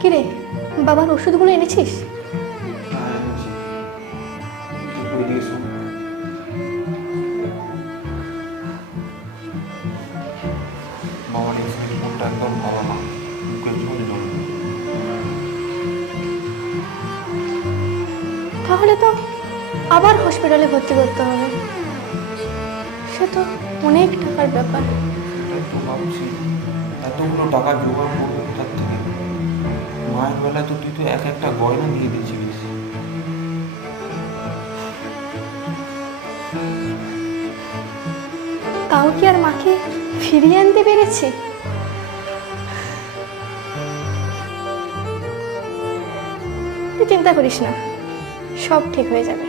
কিরে, বাবার ওষুধগুলো এনেছিস? বাবার এই মনটা একদম ভালো না, মুখের জল জল। তাহলে তো আবার হসপিটালে ভর্তি করতে হবে, সে তো অনেক টাকার ব্যাপার। সেটাই তো ভাবছি, এতগুলো টাকা জোগাড় করবো তার থেকে। মায়ের বেলায় তো তুই তো এক একটা গয়না দিয়ে দিয়েছিলিস। তাও কি আর মাকে ফিরিয়ে আনতে পেরেছি? তুই চিন্তা করিস না, সব ঠিক হয়ে যাবে।